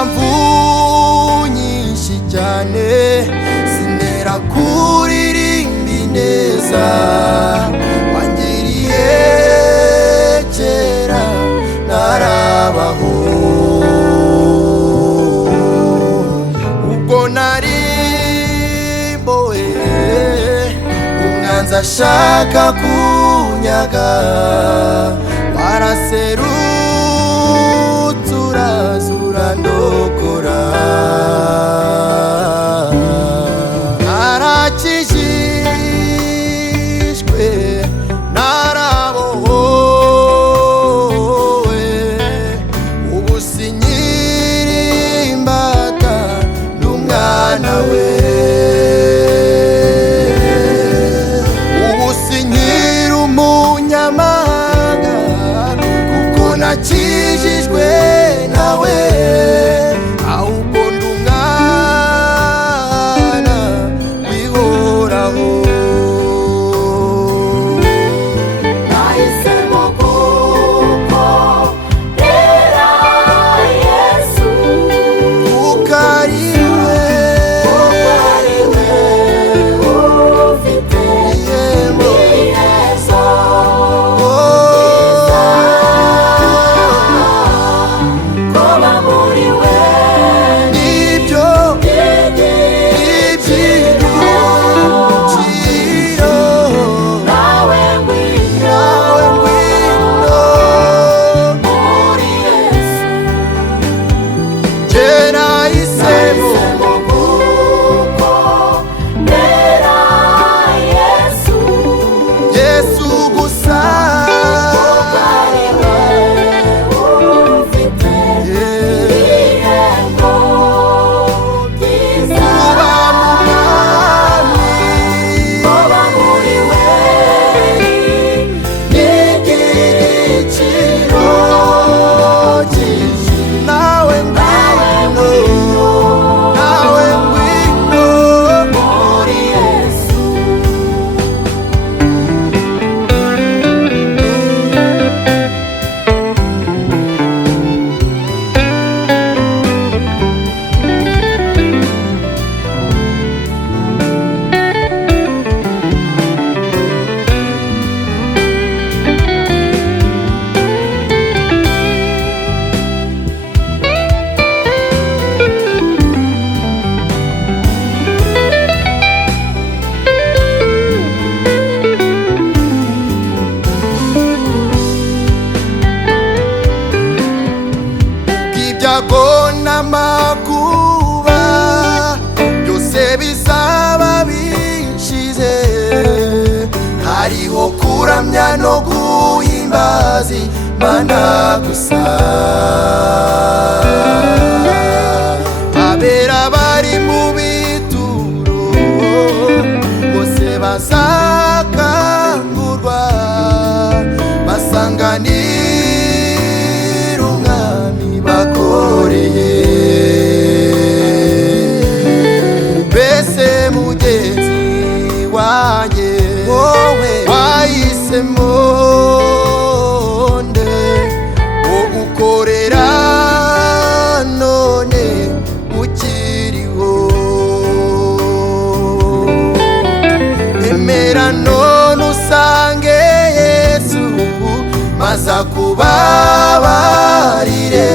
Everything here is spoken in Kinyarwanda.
impamvu nyinshi cyane sinera kuririmba ineza wangiriye kera narabaho. Ubwo nari mbohe umwanzi ashaka kunyaga, waraserutse uraza urandokora. Narakijijwe narabohowe, ubu sinkiri imbata n'umwana we. Ubu sinkiri umunyamahanga kuko nakijijwe nawe, ahubwo ndi umwana wihoraho. Nahisemo gukorera Yesu kuko ari we ufite ihembo. iherezo kuba muri we Nibyo iby'igiciro, nawe ngwino nawe ngwino muri Yesu. jye nahisemo gukorera Yesu Yesu gusa. ari we ufite ibihembo byiza Kuba mu mwami kuba muri we n'igiciro cyinshi, nawe ngwino nawe ngwino muri Yesu. ibyago n'amakuba byose bizaba bishize, hariho kuramya no guhimbaza Imana gusa. Abera bari mu bituro bose bazakangurwa basanganira umwami bakoreye. Mbese mugenzi wanjye wowe wahisemo nde wo gukorera none ukiriho? Emera none usange Yesu maze akubabarire.